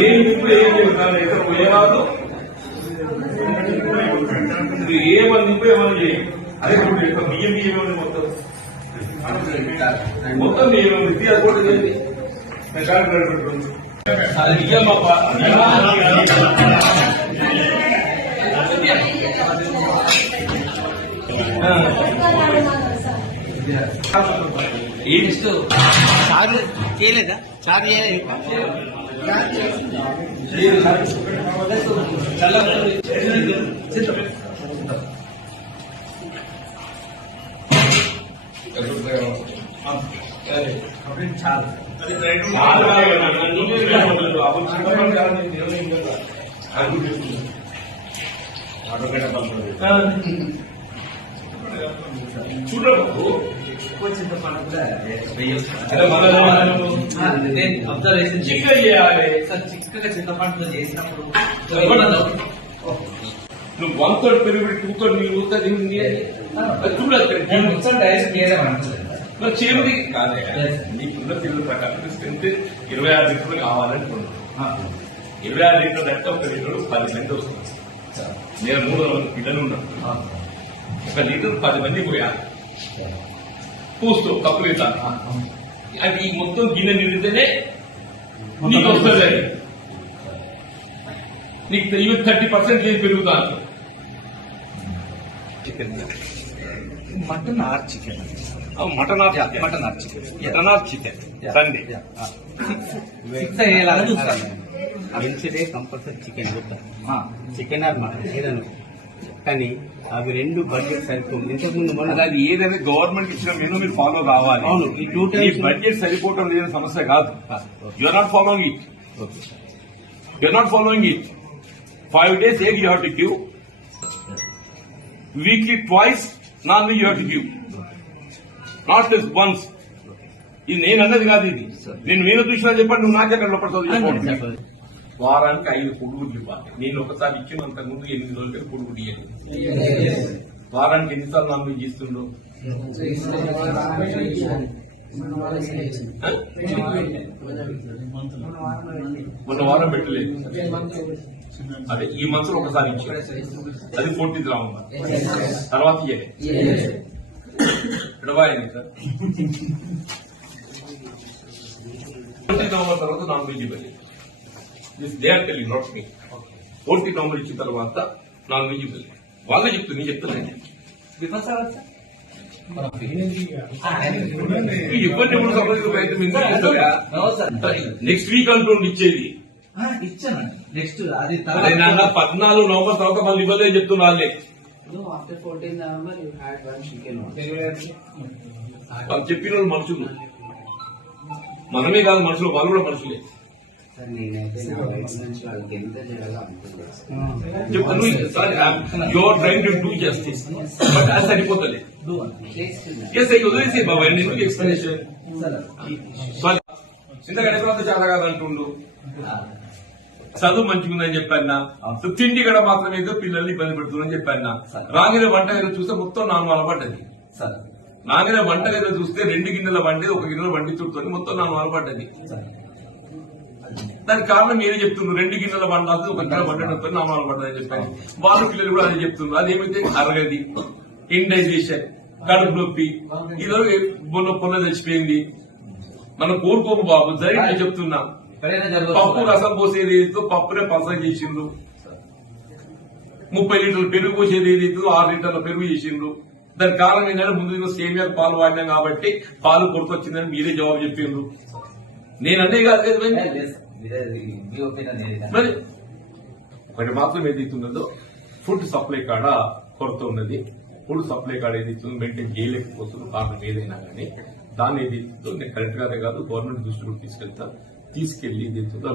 ఏం ఇప్పుడు ఏం చెప్తాను ఇక్కడ పోయేవాళ్ళు? ఇప్పుడు ఏమని ఇప్పుడు ఏమని చేయం అదే ఇప్పుడు ఇక్కడ బియ్యం బియ్యం మొత్తం. మొత్తం బియ్యం ఉంది అది కూడా చేయండి. అది బియ్యం ఏం నెక్స్ట్ చారు చేయలేదా? చారు చేయలేదు. చాలు బాబు అదే మన అబ్జర్వేషన్ చికెన్ చేయాలి సార్ చిక్కగా చింతపండుతో చేసినప్పుడు నువ్వు వన్ థర్డ్ పెరిగి. టూ థర్డ్ నీళ్ళు ఊతా తింది చూడదు డైరెక్ట్ చేయడం అనుకోలేదు మరి చేరుది కాదే నీకున్న పిల్లల ప్రకారం స్ట్రెంత్ ఇరవై ఆరు లీటర్లు కావాలంటున్నాను ఇరవై ఆరు లీటర్లు అంటే ఒక లీటర్ పది మంది వస్తుంది. నేను మూడు పిల్లలు ఉన్నాను. ఒక లీటర్ పది మంది పోయా పూస్తూ కప్పు లీటర్ అది మొత్తం గిన్నె నిండితేనే నీకు వస్తుంది. అది నీకు ఈవెన్ థర్టీ పర్సెంట్ లేదు పెరుగుతాను chicken mutton or chicken? Mutton half mutton or chicken. Mutton half chicken. Sunday six అయ్యేలాగా చూస్తాను వెన్స్డే కంపల్సరీ చికెన్ కొట్టాలి చికెన్ ఆర్ మటన్ ఏదను. కానీ అవి రెండు బడ్జెట్ సరిపోతుంది ఇంతకుముందు మన అది ఏదైనా గవర్నమెంట్ ఇచ్చిన మెనూ మీరు ఫాలో కావాలి. అవును, ఈ ఈ times- బడ్జెట్ సరిపోవటం లేని సమస్య కాదు. You are not following it okay. You are not following it five days egg you have to give weekly twice non veg you have to give not just once ఇది నేను అన్నది కాదు ఇది. నేను నేను చూసినా చెప్పండి నువ్వు నాకెక్కడ లోపల చదువు వారానికి ఐదు పొడుగులు ఇవ్వాలి. నేను ఒకసారి ఇచ్చినంత ముందు ఎనిమిది రోజులకి పొడుగులు ఇవ్వాలి వారానికి ఎన్నిసార్లు నాన్ వెజ్ ఇస్తుండో ఆ? మొన్న వారం పెట్టలేదు. అదే ఈ మంత్ ఒకసారి ఇచ్చారు. అది ఫోర్టీన్త్ రా ఉందా తర్వాత సార్ నవంబర్ తర్వాత నాన్ వెజ్ ఇవ్వాలి this they are telling not me fourteen November ఇచ్చిన తర్వాత నాన్ వెజ్ ఇవ్వాలి వాళ్ళే చెప్తుంది నేను చెప్తున్నాను ఇబ్బంది ఎప్పుడు సంబంధించిన ప్రయత్నం? నెక్స్ట్ వీక్ అంటుండి ఇచ్చేది. ఇచ్చాను. నెక్స్ట్ అది పద్నాలుగు నవంబర్ తర్వాత మళ్ళీ ఇవ్వలేదు చెప్తున్నా వాళ్ళే. No, after 14 November, you had one chicken. వాళ్ళు చెప్పిన వాళ్ళు మనుషులు. మనమే కాదు మనుషులు వాళ్ళు కూడా మనుషులే. సార్ నేనైతే నా వైపు నుంచి వాళ్ళకి ఎంత చేయాలో అంత చెప్పు your train to do justice but అది సరిపోతలే. చేస్తున్నా. ఎస్ అయ్యి వదిలేసి బాబా. ఎందుకు ఎక్స్ప్లెనేషన్ చింతగడ్డ తర్వాత చాలా కాదు అంటుండు చదువు మంచిగుందని చెప్పాను తిండి కూడా మాత్రం ఏదో పిల్లల్ని ఇబ్బంది పెడుతుందని చెప్పాను రాగిన వంట గదిలో చూస్తే మొత్తం పడ్డది. సార్. నాగిన వంట గదిలో చూస్తే రెండు గిన్నెల వండి ఒక గిన్నెల వండి చుట్టూ మొత్తం నాలుగు వాళ్ళ పడ్డది. దానికి కారణం మీరే చెప్తున్నారు రెండు గిన్నెల వండాలి ఒక గిన్నెల వండడంతో నామాలు పడ్డదని చెప్పాను వాళ్ళ పిల్లలు కూడా అదే చెప్తున్నారు అదేమైతే అరగది ఇండైజేషన్ కడుపు నొప్పి ఇదో బొన్న పొన్న తెచ్చిపోయింది మనం కోరుకోము బాబు జరిగి చెప్తున్నా. పప్పు రసం పోసేది ఏదో పప్పునే పలసం చేసిండ్రు. ముప్పై లీటర్లు పెరుగు పోసేది ఏదైతే ఆరు లీటర్ల పెరుగు చేసిండ్రు. దానికి కారణం ఏంటంటే ముందు నేను సేమియా పాలు వాడినాం కాబట్టి పాలు కొడుకొచ్చిందని మీరే జవాబు చెప్పిండ్రు. నేను అనే కాదు కదా మరి. ఒకటి మాత్రం ఏదైతున్నదో ఫుడ్ సప్లై కాడ కొరత ఉన్నది ఫుడ్ సప్లై కాడ ఏదైతుందో మెయింటైన్ చేయలేకపోతున్నారు కారణం ఏదైనా కానీ దాన్ని ఏదైతుందో నేను కరెక్ట్ గానే కాదు గవర్నమెంట్ దృష్టికి తీసుకెళ్తా తీసుకెళ్ళి ఏదైతుందో